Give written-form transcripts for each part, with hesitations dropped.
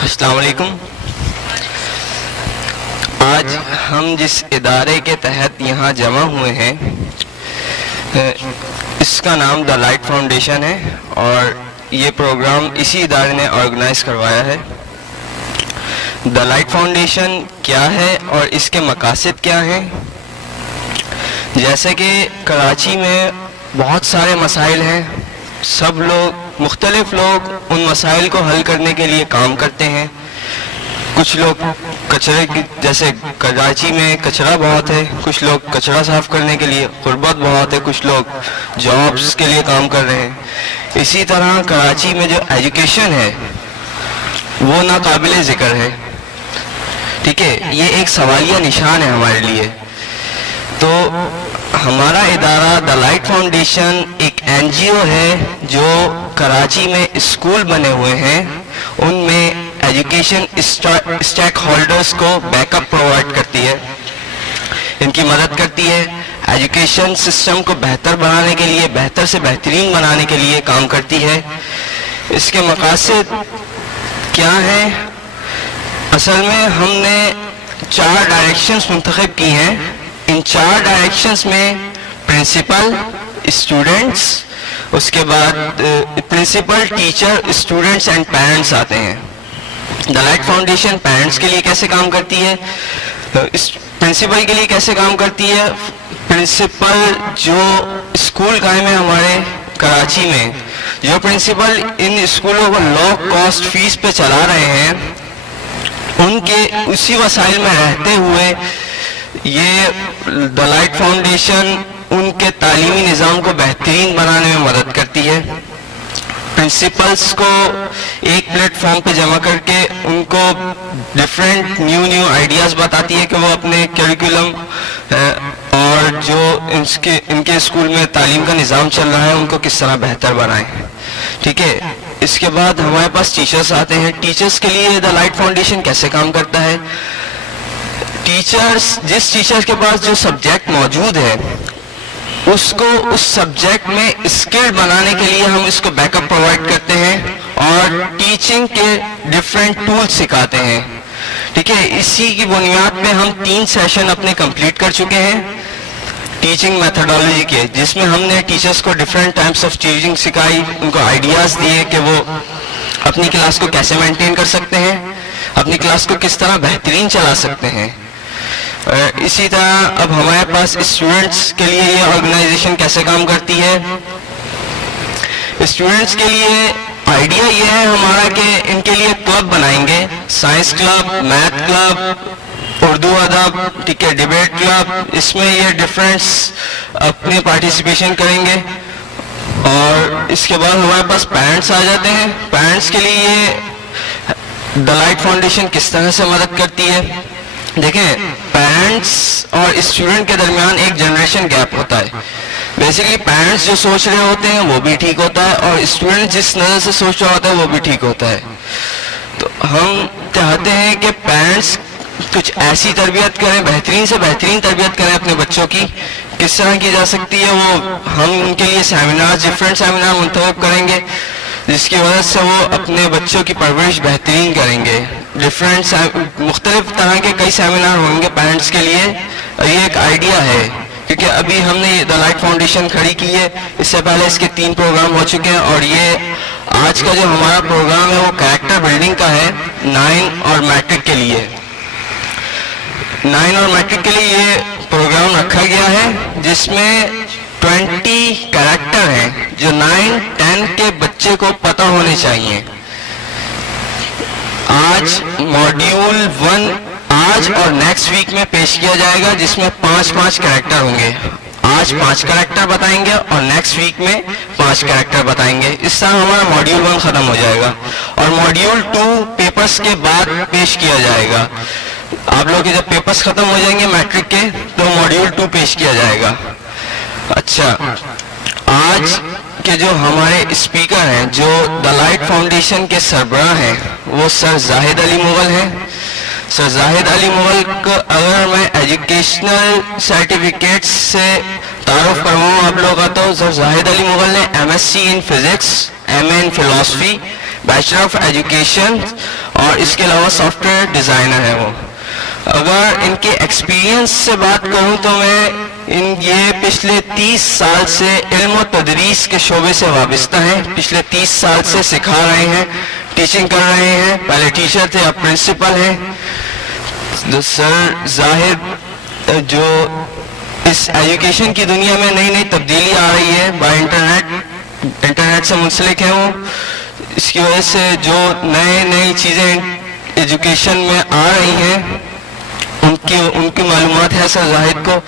السلام علیکم۔ آج ہم جس ادارے کے تحت یہاں جمع ہوئے ہیں اس کا نام دا لائٹ فاؤنڈیشن ہے، اور یہ پروگرام اسی ادارے نے آرگنائز کروایا ہے۔ دا لائٹ فاؤنڈیشن کیا ہے اور اس کے مقاصد کیا ہیں؟ جیسے کہ کراچی میں بہت سارے مسائل ہیں، سب مختلف لوگ ان مسائل کو حل کرنے کے لیے کام کرتے ہیں۔ کچھ لوگ کچرے کی، جیسے کراچی میں کچرا بہت ہے، کچھ لوگ کچرا صاف کرنے کے لیے، غربت بہت ہے، کچھ لوگ جابس کے لیے کام کر رہے ہیں۔ اسی طرح کراچی میں جو ایجوکیشن ہے وہ ناقابل ذکر ہے، ٹھیک ہے، یہ ایک سوالیہ نشان ہے ہمارے لیے۔ تو ہمارا ادارہ دا لائٹ فاؤنڈیشن ایک این جی او ہے جو کراچی میں اسکول بنے ہوئے ہیں ان میں ایجوکیشن اسٹیک ہولڈرز کو بیک اپ پرووائڈ کرتی ہے، ان کی مدد کرتی ہے، ایجوکیشن سسٹم کو بہتر بنانے کے لیے، بہتر سے بہترین بنانے کے لیے کام کرتی ہے۔ اس کے مقاصد کیا ہیں؟ اصل میں ہم نے 4 ڈائریکشنز منتخب کی ہیں۔ ان 4 ڈائریکشنز میں پرنسپل، اسٹوڈنٹس، اس کے بعد principal, teacher, students and parents آتے ہیں۔ دا لائٹ فاؤنڈیشن پیرنٹس کے لیے کیسے کام کرتی ہے، پرنسپل کے لیے کیسے کام کرتی ہے؟ پرنسپل جو اسکول قائم ہے ہمارے کراچی میں، جو پرنسپل ان اسکولوں کو لو کاسٹ فیس پہ چلا رہے ہیں، ان کے اسی وسائل میں رہتے ہوئے یہ دا لائٹ فاؤنڈیشن ان کے تعلیمی نظام کو بہترین بنانے میں مدد کرتی ہے۔ پرنسپلز کو ایک پلیٹ فارم پہ جمع کر کے ان کو ڈفرینٹ نیو آئیڈیاز بتاتی ہے کہ وہ اپنے کیریکولم اور جو ان کے اسکول میں تعلیم کا نظام چل رہا ہے ان کو کس طرح بہتر بنائیں، ٹھیک ہے۔ اس کے بعد ہمارے پاس ٹیچرز آتے ہیں۔ ٹیچرز کے لیے دا لائٹ فاؤنڈیشن کیسے کام کرتا ہے؟ جس ٹیچر کے پاس جو سبجیکٹ موجود ہے اس کو اس سبجیکٹ میں اسکل بنانے کے لیے ہم اس کو بیک اپ پرووائڈ کرتے ہیں اور ٹیچنگ کے ڈفرینٹ ٹولز سکھاتے ہیں، ٹھیک ہے۔ اسی کی بنیاد پہ ہم 3 سیشن اپنے کمپلیٹ کر چکے ہیں ٹیچنگ میتھڈالوجی کے، جس میں ہم نے ٹیچرز کو ڈفرینٹ ٹائپس آف ٹیچنگ سکھائی، ان کو آئیڈیاز دیے کہ وہ اپنی کلاس کو کیسے مینٹین کر سکتے ہیں، اپنی کلاس کو کس طرح بہترین چلا سکتے ہیں۔ اسی طرح اب ہمارے پاس اسٹوڈنٹس کے لیے یہ آرگنائزیشن کیسے کام کرتی ہے؟ اسٹوڈنٹس کے لیے آئیڈیا یہ ہے ہمارا کہ ان کے لیے کلب بنائیں گے، science club, math club, Urdu ادب، ٹھیک ہے، ڈیبیٹ کلب، اس میں یہ ڈفرینٹس اپنے پارٹیسپیشن کریں گے۔ اور اس کے بعد ہمارے پاس پیرنٹس آ جاتے ہیں۔ پیرنٹس کے لیے یہ دا لائٹ فاؤنڈیشن کس طرح سے مدد کرتی ہے؟ دیکھیں، پیرنٹس اور اسٹوڈنٹ کے درمیان ایک جنریشن گیپ ہوتا ہے۔ بیسیکلی پیرنٹس جو سوچ رہے ہوتے ہیں وہ بھی ٹھیک ہوتا ہے اور اسٹوڈنٹ جس نظر سے سوچ رہا ہوتا ہے وہ بھی ٹھیک ہوتا ہے۔ تو ہم چاہتے ہیں کہ پیرنٹس کچھ ایسی تربیت کریں، بہترین سے بہترین تربیت کریں اپنے بچوں کی۔ کس طرح کی جا سکتی ہے وہ ہم ان کے لیے سیمینار، ڈفرینٹ سیمینار منتخب کریں گے جس کی وجہ سے وہ اپنے بچوں کی پرورش بہترین کریں گے۔ مختلف طرح کے کئی سیمینار ہوں گے پیرنٹس کے لیے۔ یہ ایک آئیڈیا ہے کیونکہ ابھی ہم نے دا لائٹ فاؤنڈیشن کھڑی کی ہے، اس سے پہلے اس کے 3 پروگرام ہو چکے ہیں، اور یہ آج کا جو ہمارا پروگرام ہے وہ کریکٹر بلڈنگ کا ہے 9 اور میٹرک کے لیے۔ 9 اور میٹرک کے لیے یہ پروگرام رکھا گیا ہے جس میں 20 کریکٹر ہیں جو 9, 10 کے بچے کو پتہ ہونے چاہیے۔ آج ماڈیول 1 آج اور نیکسٹ ویک میں پیش کیا جائے گا جس میں 5 کریکٹر ہوں گے۔ آج 5 کریکٹر بتائیں گے اور نیکسٹ ویک میں 5 کریکٹر بتائیں گے. اس طرح ہمارا ماڈیول 1 ختم ہو جائے گا اور ماڈیول 2 پیپرز کے بعد پیش کیا جائے گا. آپ لوگ کے جب پیپرز ختم ہو جائیں گے میٹرک کے تو ماڈیول 2 پیش کیا جائے گا. اچھا, آج کے جو ہمارے اسپیکر ہیں, جو دا لائٹ فاؤنڈیشن کے سربراہ ہیں, وہ سر زاہد علی مغل ہیں. سر زاہد علی مغل کو اگر میں ایجوکیشنل سرٹیفکیٹس سے تعارف کرواؤں آپ لوگوں کا, تو سر زاہد علی مغل نے M S C in physics, M A in philosophy, bachelor of education اور اس کے علاوہ سافٹ ویئر ڈیزائنر ہیں وہ. اگر ان کے ایکسپیرینس سے بات کروں تو میں یہ پچھلے 30 سال سے علم و تدریس کے شعبے سے وابستہ ہیں. پچھلے 30 سال سے سکھا رہے ہیں, ٹیچنگ کر رہے ہیں. پہلے ٹیچر تھے, اب پرنسپل ہیں. سر زاہد جو اس ایجوکیشن کی دنیا میں نئی نئی تبدیلی آ رہی ہے بائی انٹرنیٹ سے منسلک ہیں وہ. اس کی وجہ سے جو نئی چیزیں ایجوکیشن میں آ رہی ہیں ان کی معلومات ہے سر زاہد کو.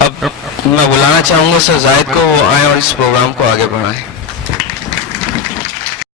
اب میں بلانا چاہوں گا سر زاہد کو, وہ آئیں اور اس پروگرام کو آگے بڑھائیں.